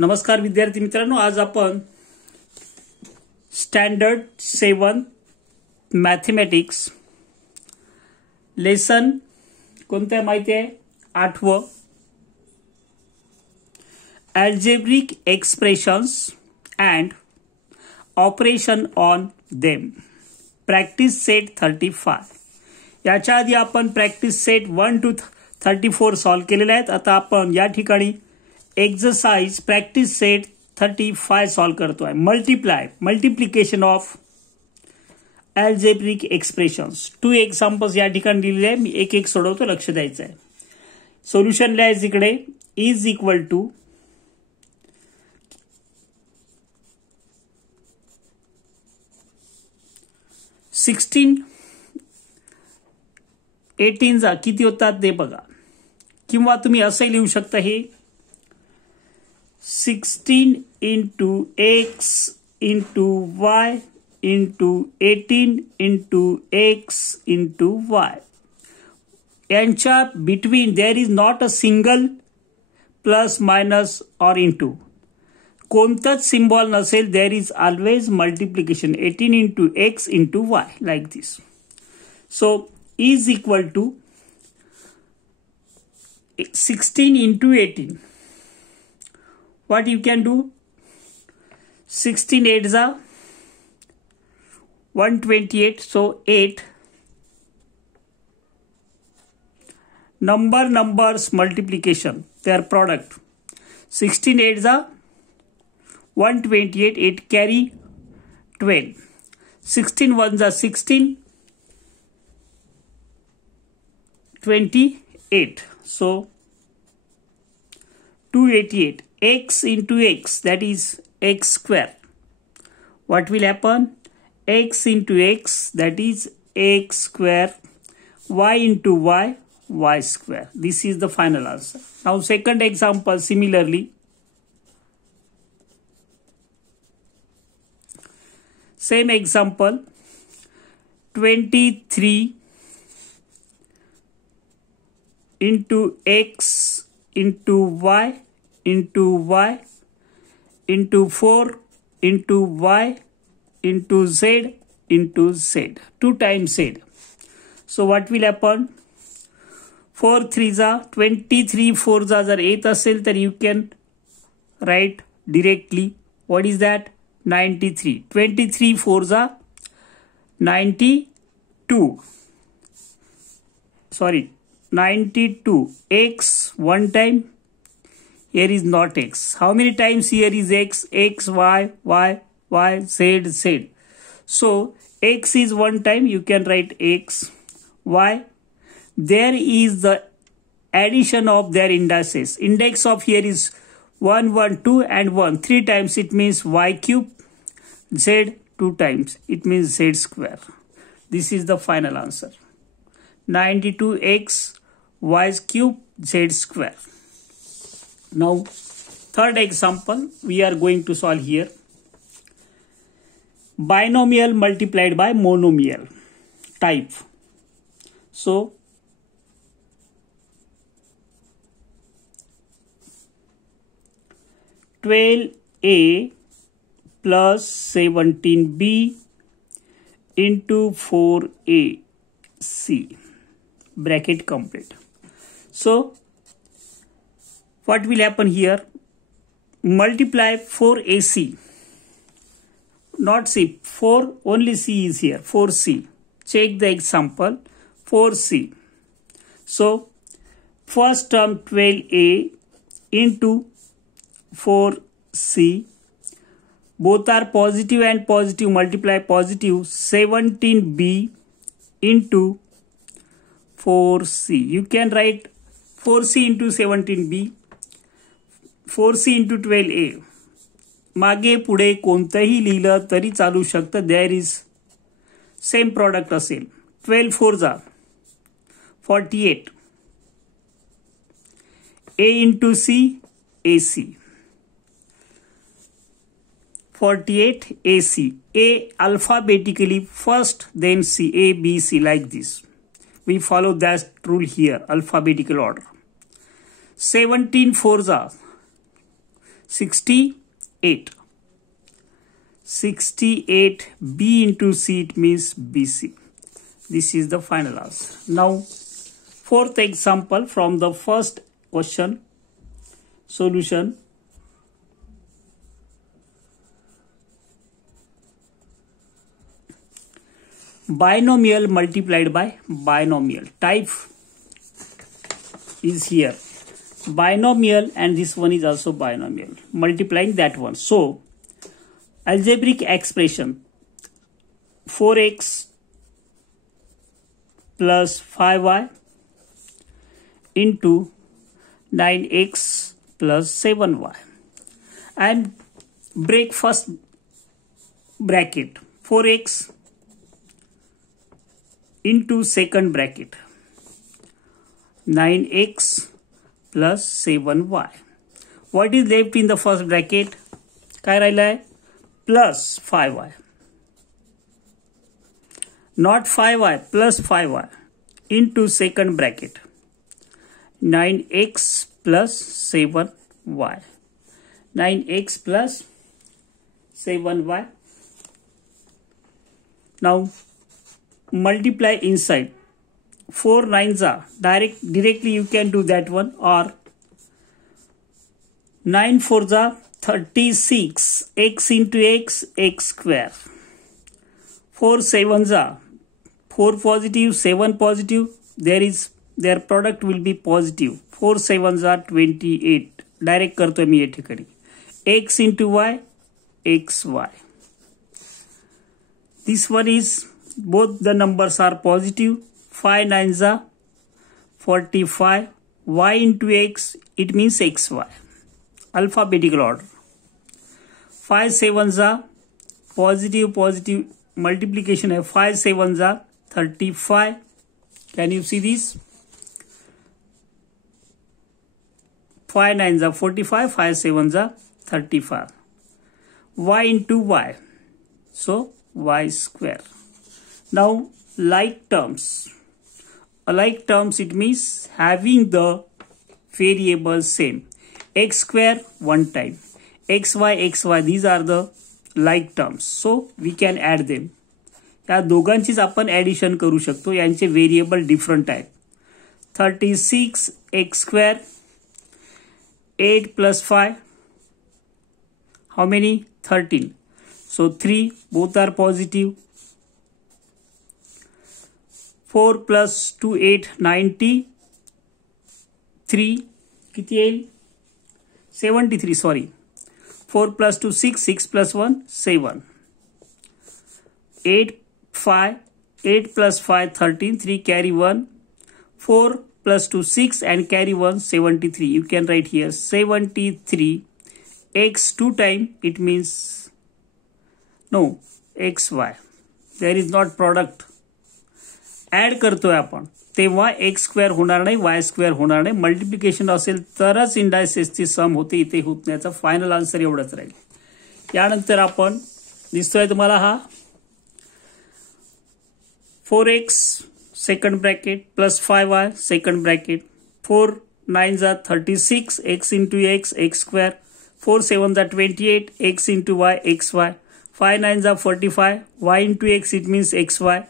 नमस्कार विद्यार्थी मित्रांनो, आज आपण स्टँडर्ड 7 मॅथमॅटिक्स लेसन कोणतं आहे माहिती आहे? 8व algebraic expressions and operation on them practice set 35. याच्या आधी आपण प्रॅक्टिस सेट 1 to 34 सॉल्व केलेले आहेत. आता आपण या ठिकाणी एक्सरसाइज प्रॅक्टिस सेट 35 सॉल्व करतोय. Multiplication of algebraic expressions. 2 examples या ठिकाणी दिलेले आहे. मी एक एक सोडवतो, लक्ष द्यायचं आहे. सोल्युशन लिहायचं इकडे. इज इक्वल टू सिक्स्टीन 18 जा किती होतात ते बघा, किंवा तुम्ही असं लिहू शकता, हे 16 into x into y into 18 into x into y. यांच्या between there is not a single plus minus or into. कोणताच सिम्बॉल नसेल, there is always multiplication. 18 into x into y like this. So is equal to 16 into 18. What you can do? 16 8s are 128. So 8 numbers multiplication, their product. 16 8s are 128. 8 carry 12. 16 1s are 16. 28. So 288. X into x, that is x square. What will happen? X into x, that is x square. Y into y, y square. This is the final answer. Now second example, similarly. Same example. 23 into x into y into y into 4 into y into z into z. 2 times z. So what will happen? 4 3s are 23. 4s are 8 असेल तर you can write directly. What is that? 93. 23 4s are 92. Sorry, 92. X one time. Here is not x. How many times here is x? X, y, y, y, z, z. So x is one time. You can write x. Y. There is the addition of their indices. Index of here is 1, 1, 2 and 1. 3 times it means y cube. Z 2 times. It means z square. This is the final answer. 92x y cube z square. Now third example we are going to solve here. Binomial multiplied by monomial type. So (12a plus 17b into 4ac) bracket complete. So what will happen here? Multiply 4ac, not c, 4 only c is here, 4c. Check the example, 4c. So first term 12a into 4c, both are positive and positive, multiply positive. 17b into 4c. You can write 4c into 17b, 4c into 12a. मागे पुढे कोणतंही लिहिलं तरी चालू शकतं. There is same product असेल. 12 4s are 48. a into c, ac. 48 ac. A alphabetically first, then c, a b c, like this. We follow that rule here, alphabetical order. 17 4s are 68. 68 B into C, it means BC. This is the final answer. Now, fourth example from the first question solution. Binomial multiplied by binomial. Type is here. Binomial, and this one is also binomial. Multiplying that one. So, algebraic expression 4x plus 5y into 9x plus 7y, and break first bracket 4x into second bracket 9x plus 7y. What is left in the first bracket? काय राहिलाय? Plus 5y. Not 5y, plus 5y into second bracket 9x plus 7y. 9x plus 7y. Now multiply inside. 4 9s are directly you can do that one, or 9 4s are 36, x into x, x square. 4 7s are 4 positive, 7 positive. Their product will be positive. 4 7s are 28. Direct करतोय मी या ठिकाणी. X into y, xy. This one is, both the numbers are positive. 5 9s are 45. Y into x, it means xy. Alphabetical order. 5 7s are positive multiplication है. 5 7s are 35. Can you see this? 5 9s are 45. 5 7s are 35. Y into y, so y square. Now like terms. Like terms, it means having the variable same. X square one time. xy, these are the like terms. So we can add them. या दोघांचीच आपण addition करू शकतो. यांचे variable different आहेत. 36 x square, 8 plus 5. How many? 13. So 3, both are positive. 4 plus 2 8 93. किती येईल? 73, sorry. 4 plus 2 6, 6 plus 1 7. 8 5, 8 plus 5 13, 3 carry 1. 4 plus 2 6 and carry 1 73. You can write here 73. X 2 time, it means no xy. There is not product. Add करतोय आपण तेव्हा x square होणार नाही, वाय square होणार नाही. Multiplication असेल तरच इंडायसेसची सम होते, इथे होत नाही. याचा फायनल आन्सर एवढंच राहील. यानंतर आपण दिसतोय तुम्हाला हा 4x second bracket plus 5y second bracket. 4 9s are 36, x into x, x square. 4 7s are 28, x into y, xy. 5 9s are 45, y into x, it means xy.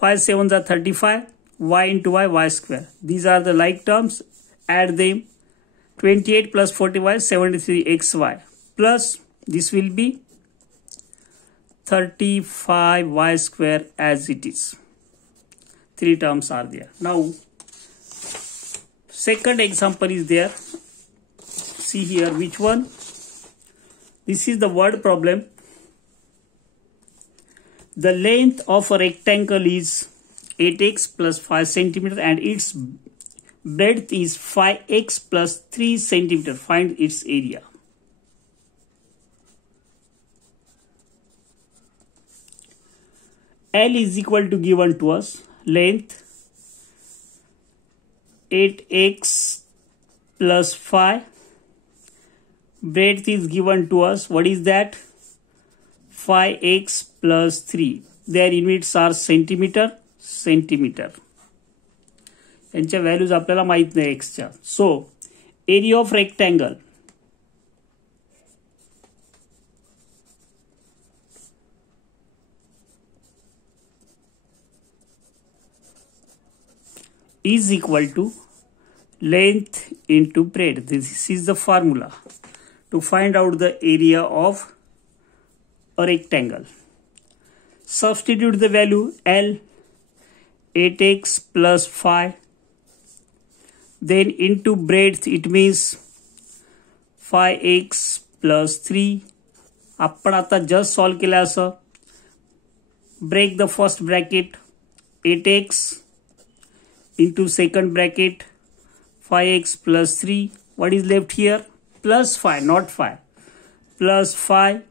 5 7s are 35, y into y, y square. These are the like terms. Add them. 28 plus 45, 73 xy. Plus this will be 35 y square as it is. 3 terms are there. Now second example is there. See here which one. This is the word problem. The length of a rectangle is 8x plus 5 centimeter and its breadth is 5x plus 3 centimeter. Find its area. L is equal to given to us. Length 8x plus 5. Breadth is given to us. What is that? 5x plus 3. Their units are centimeter. यांच्या values आपल्याला माहित नाही एक्सच्या. So area of rectangle is equal to length into breadth. This is the formula to find out the area of a rectangle. Substitute the value L, 8x plus 5, then into breadth it means 5x plus 3. आपण आता just solve केला असं. Break the first bracket, 8x into second bracket 5x plus 3. What is left here? Plus 5, not 5. Plus 5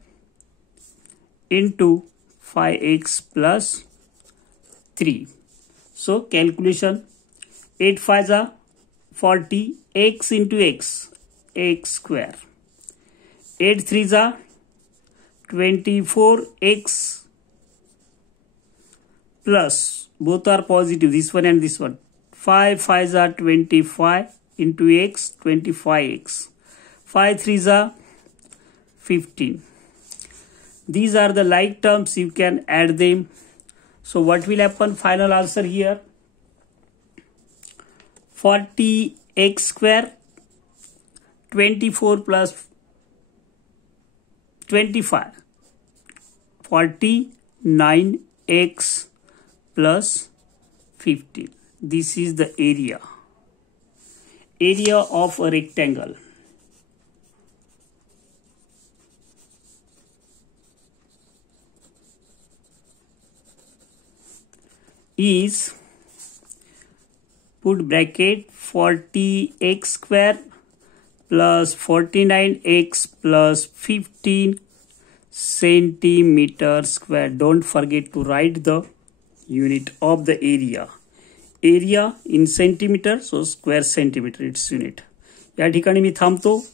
into 5x plus 3. So calculation, 8 5s are 40, x into x, x square. 8 3s are 24x plus, both are positive, this one and this one. 5 5s are 25 into x, 25x. 5 3s are 15. These are the like terms, you can add them. So what will happen? Final answer here, 40x square, 24 plus 25, 49x plus 15. This is the area of a rectangle. Is, put bracket, 40x square plus 49x plus 15 centimeter square. Don't forget to write the unit of the area. Area in centimeter, so square centimeter its unit. या ठिकाणी मी थांबतो.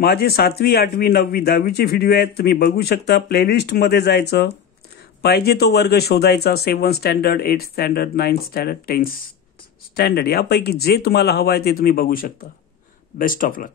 माझे 7वी 8वी 9वी 10वीचे video आहेत, तुम्ही बघू शकता. Playlist मध्ये जायचं, पाहिजे तो वर्ग शोधायचा. 7 स्टँडर्ड, 8 स्टँडर्ड, 9 स्टँडर्ड, 10 स्टँडर्ड, यापैकी जे तुम्हाला हवं आहे ते तुम्ही बघू शकता. Best of luck.